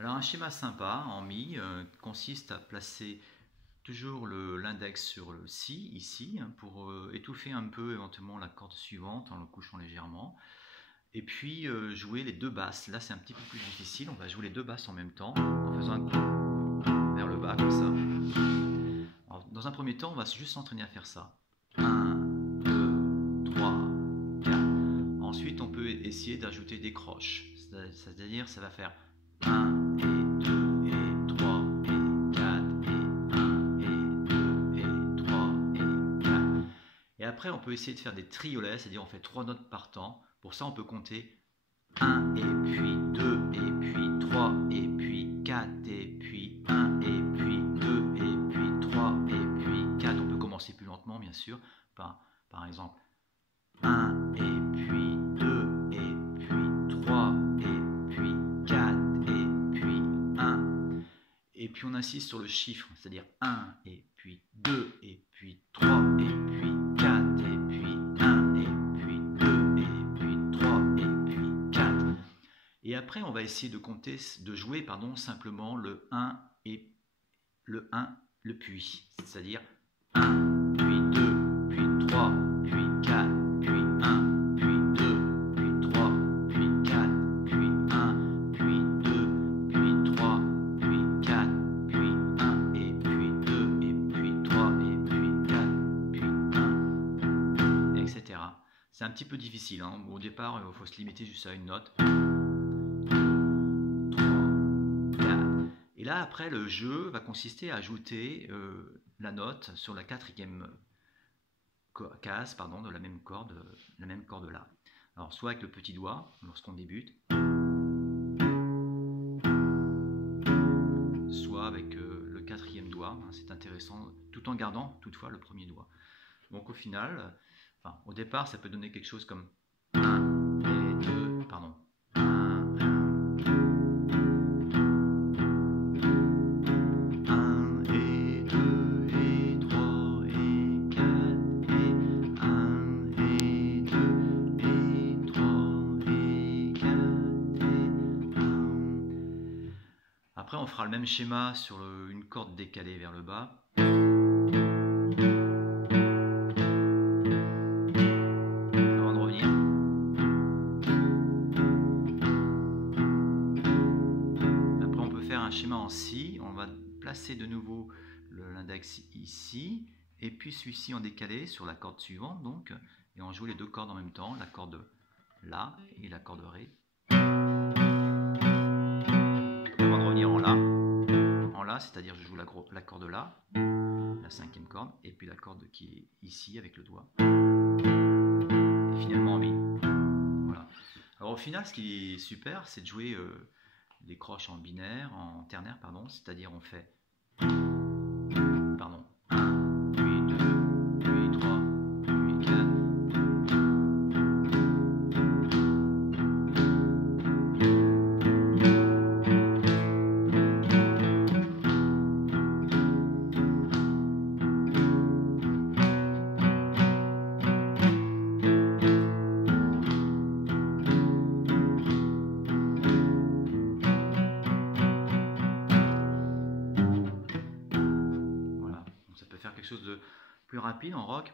Alors un schéma sympa en mi consiste à placer toujours l'index sur le si, ici, pour étouffer un peu éventuellement la corde suivante en le couchant légèrement. Et puis jouer les deux basses. Là c'est un petit peu plus difficile, on va jouer les deux basses en même temps en faisant un coup vers le bas comme ça. Alors, dans un premier temps on va juste s'entraîner à faire ça. 1, 2, 3, 4. Ensuite on peut essayer d'ajouter des croches. C'est-à-dire ça va faire 1 et 2 et 3 et 4 et 1 et 2 et 3 et 4. Et après on peut essayer de faire des triolets, c'est-à-dire on fait 3 notes par temps. Pour ça on peut compter 1 et puis 2 et puis 3 et puis 4 et puis 1 et puis 2 et puis 3 et puis 4. On peut commencer plus lentement bien sûr, par exemple 1 et puis 2 et puis 3 et puis 4 et puis 1. Et puis on insiste sur le chiffre, c'est-à-dire 1 et puis 2 et puis 3 et puis 4 et puis 1 et puis 2 et puis 3 et puis 4. Et après on va essayer de compter, de jouer simplement le 1 et le 1, le puis, c'est-à-dire 1, puis 2, puis 3, puis 4, puis 1, puis 2, puis 3, puis 4, puis 1, puis 2, puis 3, puis 4, puis 1, et puis 2, et puis 3, et puis 4, puis 1, etc. C'est un petit peu difficile, hein. Au départ, il faut se limiter juste à une note. 3, 4. Et là, après, le jeu va consister à ajouter la note sur la quatrième case de la même corde là. Alors, soit avec le petit doigt, lorsqu'on débute, soit avec le quatrième doigt, hein, c'est intéressant, tout en gardant toutefois le premier doigt. Donc au final, au départ, ça peut donner quelque chose comme 1 et 2, pardon. 1 et 2 et 3 et 4 et 1 et 2 et 3 et 4 et 1. Après, on fera le même schéma sur une corde décalée vers le bas. Un schéma en si, on va placer de nouveau l'index ici et puis celui-ci en décalé sur la corde suivante donc, et on joue les deux cordes en même temps, la corde La et la corde Ré, avant de revenir en La, c'est-à-dire je joue la corde La, la cinquième corde, et puis la corde qui est ici avec le doigt, et finalement en Mi. Voilà. Alors au final, ce qui est super, c'est de jouer des croches en binaire, en ternaire, pardon, c'est-à-dire on fait 1, puis 2, puis 3, puis 4. Quelque chose de plus rapide en rock.